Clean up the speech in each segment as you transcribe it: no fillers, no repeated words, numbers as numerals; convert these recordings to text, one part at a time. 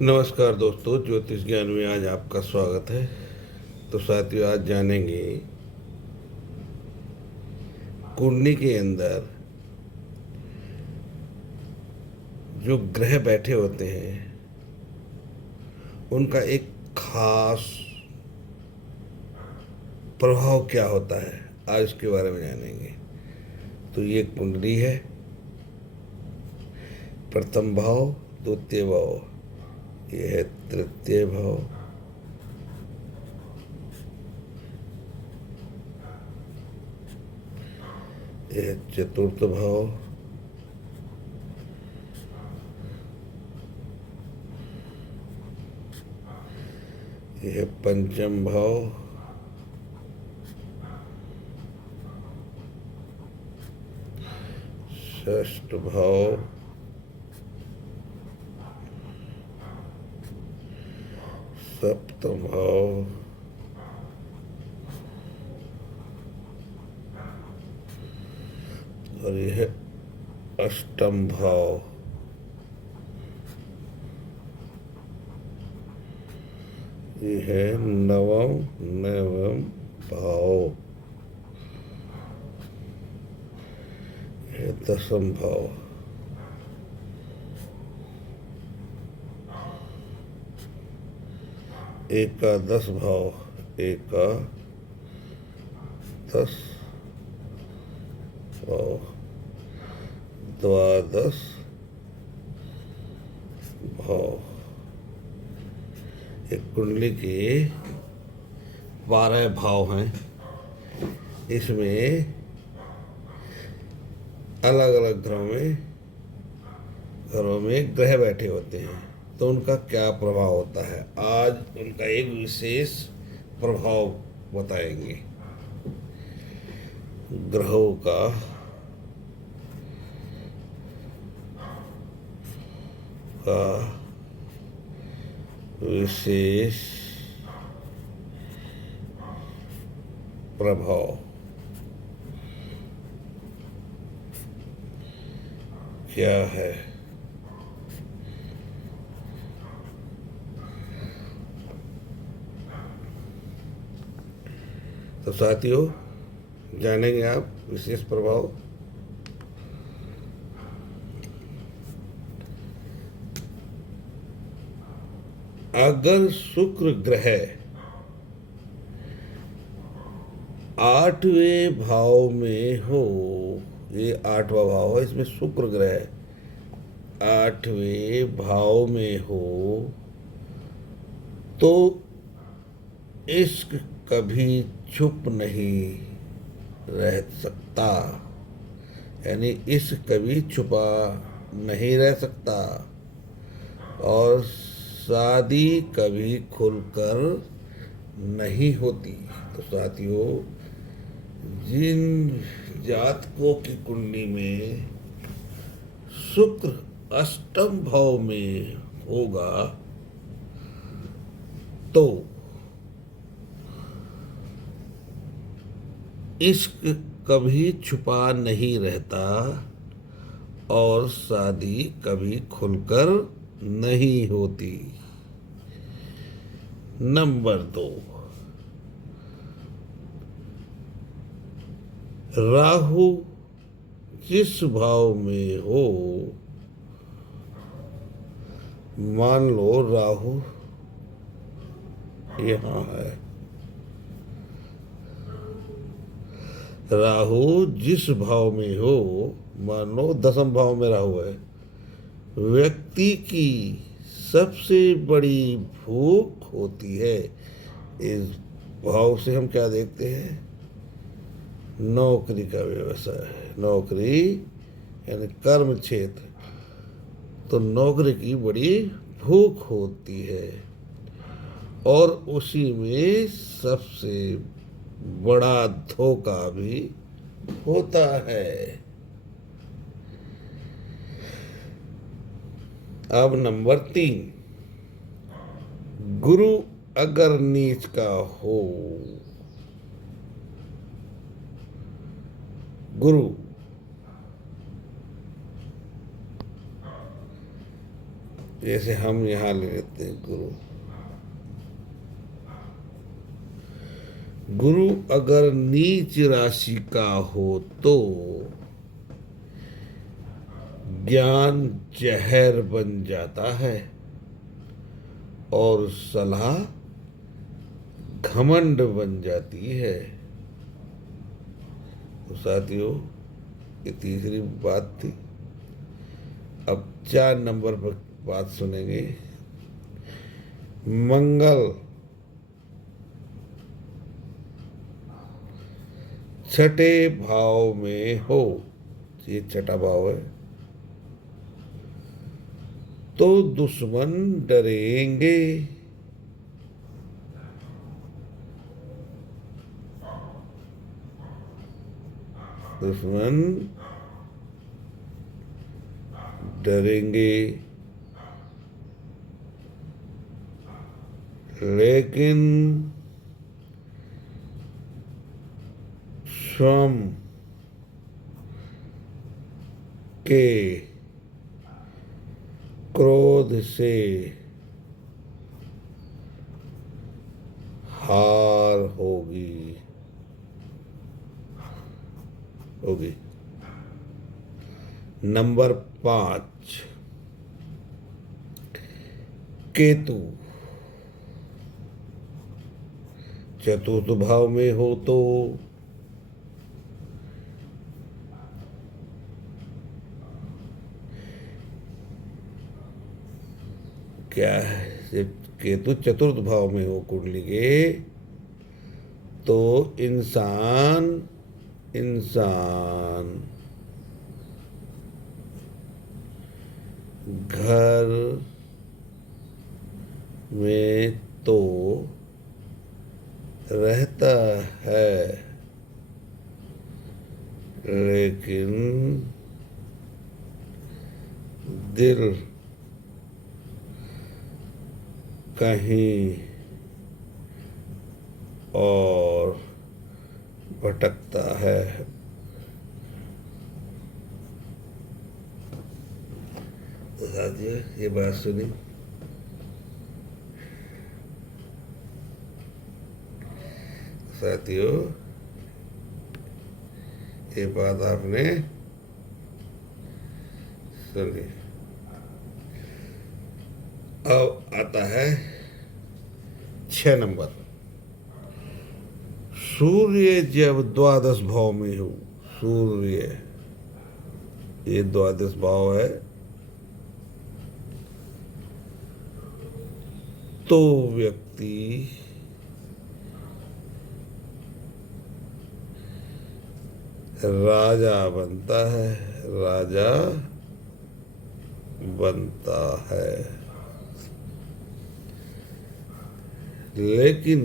नमस्कार दोस्तों, ज्योतिष ज्ञान में आज आपका स्वागत है। तो साथियों, आज जानेंगे कुंडली के अंदर जो ग्रह बैठे होते हैं उनका एक खास प्रभाव क्या होता है। आज इसके बारे में जानेंगे। तो ये कुंडली है। प्रथम भाव, द्वितीय भाव, ये है तृतीय भाव, ये है चतुर्थ भाव, ये है पंचम भाव, षष्ठ भाव, सप्तम भाव, और यह है अष्टम भाव। ये है नवम नवम भाव, ये दसम भाव। एकादश भाव, एकादश भाव, द्वादश भाव। एक कुंडली के 12 भाव हैं। इसमें अलग अलग घरों में ग्रह बैठे होते हैं, तो उनका क्या प्रभाव होता है। आज उनका एक विशेष प्रभाव बताएंगे। ग्रहों का विशेष प्रभाव क्या है। तो साथियों, जानेंगे आप विशेष प्रभाव। अगर शुक्र ग्रह 8वें भाव में हो, ये 8वां भाव है, इसमें शुक्र ग्रह 8वें भाव में हो तो इश्क कभी छुप नहीं रह सकता। यानी इश्क कभी छुपा नहीं रह सकता और शादी कभी खुलकर नहीं होती। तो साथियों, जिन जातकों की कुंडली में शुक्र अष्टम भाव में होगा तो इश्क कभी छुपा नहीं रहता और शादी कभी खुलकर नहीं होती। नंबर 2, राहु जिस भाव में हो, मान लो राहु यहाँ है, राहु जिस भाव में हो, मान लो 10वें भाव में राहु है, व्यक्ति की सबसे बड़ी भूख होती है। इस भाव से हम क्या देखते हैं, नौकरी का व्यवसाय, नौकरी यानी कर्म क्षेत्र। तो नौकरी की बड़ी भूख होती है और उसी में सबसे बड़ा धोखा भी होता है। अब नंबर 3, गुरु अगर नीच का हो, जैसे हम यहाँ ले लेते हैं गुरु। गुरु अगर नीच राशि का हो तो ज्ञान जहर बन जाता है और सलाह घमंड बन जाती है। तो साथियों, ये तीसरी बात थी। अब 4 नंबर पर बात सुनेंगे। मंगल छठे भाव में हो, ये छठा भाव है, तो दुश्मन डरेंगे। दुश्मन डरेंगे, लेकिन स्वयं के क्रोध से हार होगी। नंबर 5, केतु चतुर्थ भाव में हो तो क्या है, जब केतु चतुर्थ भाव में हो कुंडली के, तो इंसान घर में तो रहता है, लेकिन दिल कहीं और भटकता है। तो साथियों, ये बात सुनी। साथियों, ये बात आपने सुनी। अब आता है 6 नंबर। सूर्य जब द्वादश भाव में हो, सूर्य ये द्वादश भाव है, तो व्यक्ति राजा बनता है, लेकिन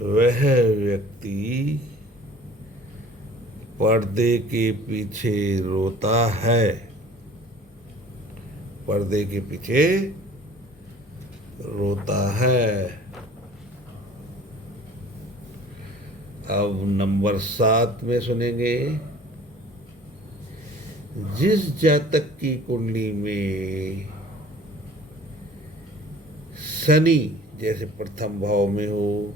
वह व्यक्ति पर्दे के पीछे रोता है, पर्दे के पीछे रोता है। अब नंबर 7 में सुनेंगे। जिस जातक की कुंडली में शनि जैसे प्रथम भाव में हो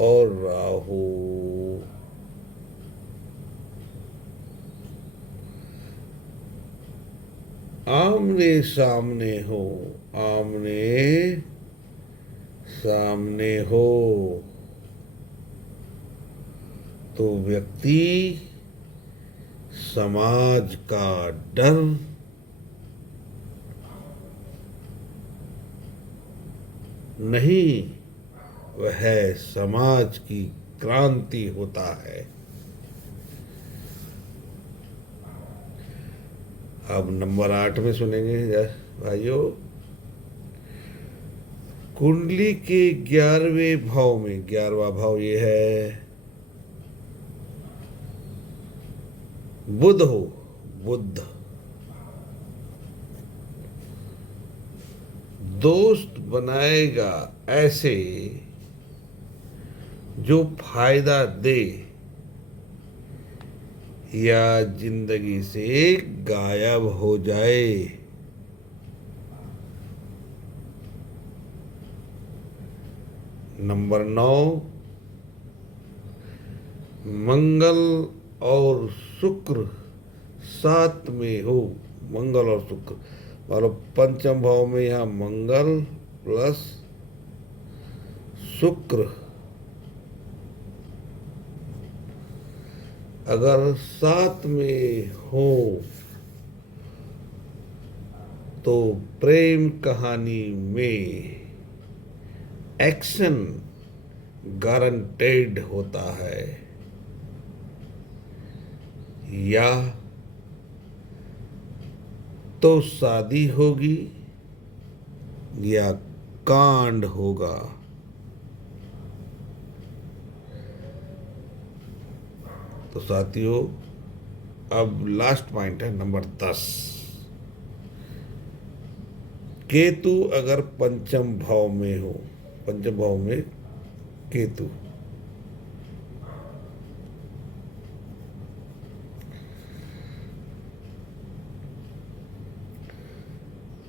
और राहु आमने सामने हो, तो व्यक्ति समाज का डर नहीं, वह समाज की क्रांति होता है। अब नंबर 8 में सुनेंगे भाइयों। कुंडली के 11वें भाव में, 11वां भाव ये है बुध हो, बुध दोस्त बनाएगा ऐसे जो फायदा दे या जिंदगी से गायब हो जाए। नंबर 9, मंगल और शुक्र साथ में हो। मंगल और शुक्र मतलब पंचम भाव में यहाँ मंगल प्लस शुक्र अगर साथ में हो तो प्रेम कहानी में एक्शन गारंटेड होता है, या तो शादी होगी या कांड होगा। तो साथियों, अब लास्ट पॉइंट है नंबर 10। केतु अगर पंचम भाव में हो, पंचम भाव में केतु,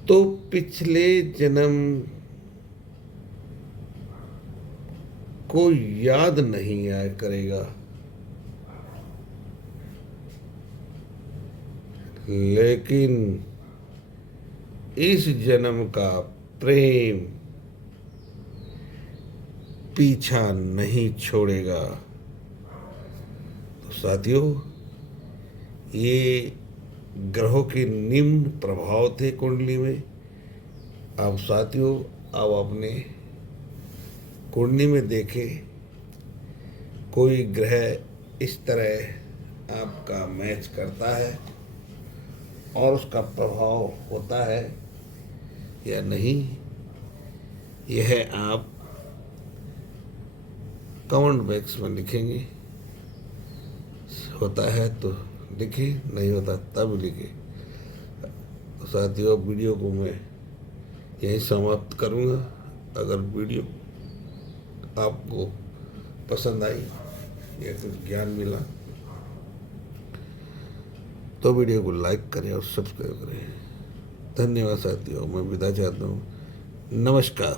तो पिछले जन्म को याद नहीं आया करेगा, लेकिन इस जन्म का प्रेम पीछा नहीं छोड़ेगा। तो साथियों, ये ग्रहों के निम्न प्रभाव थे कुंडली में। अब साथियों, अब अपने कुंडली में देखें कोई ग्रह इस तरह आपका मैच करता है और उसका प्रभाव होता है या नहीं, यह आप कमेंट बॉक्स में लिखेंगे। होता है तो लिखें, नहीं होता तब लिखें। तो साथियों, वीडियो को मैं यहीं समाप्त करूँगा। अगर वीडियो आपको पसंद आई या कुछ ज्ञान मिला तो वीडियो को लाइक करें और सब्सक्राइब करें। धन्यवाद साथियों, मैं विदा चाहता हूँ। नमस्कार।